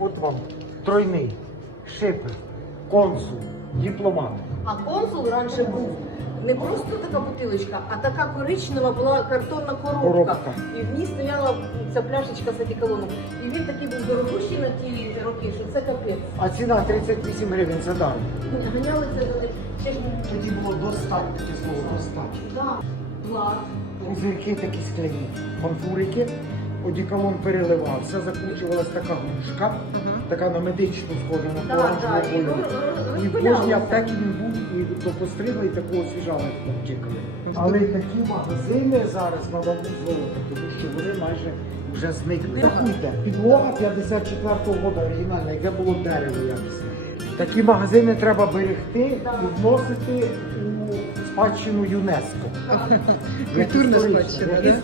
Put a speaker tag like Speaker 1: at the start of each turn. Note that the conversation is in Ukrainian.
Speaker 1: От вам тройний, шипер, консул, дипломат.
Speaker 2: А консул раніше був не просто така бутилочка, а така коричнева була картонна коробка. І в ній стояла ця пляшечка з одеколоном. І він такий був дорогущий на ті роки, що це капець.
Speaker 1: А ціна 38 гривень за дар.
Speaker 2: Ганяли це за ще ж
Speaker 1: Тоді було достатньо, таке слово достатньо.
Speaker 2: да. Влад.
Speaker 1: Пузирки такі скляні, манфурики, одеколон переливався, закручувалась така гушка, така на медичну схожа на оранжевого кольору. І в кожній аптеці він був, і то постригли, і такого освіжали аптеками. Але такі магазини зараз на вагу золота, тому що вони майже вже зникли. Рахуйте, підлога 54-го року оригінальна, яке було дерево якось. Такі магазини треба берегти і вносити у спадщину ЮНЕСКО.
Speaker 3: Культурна спадщина, да?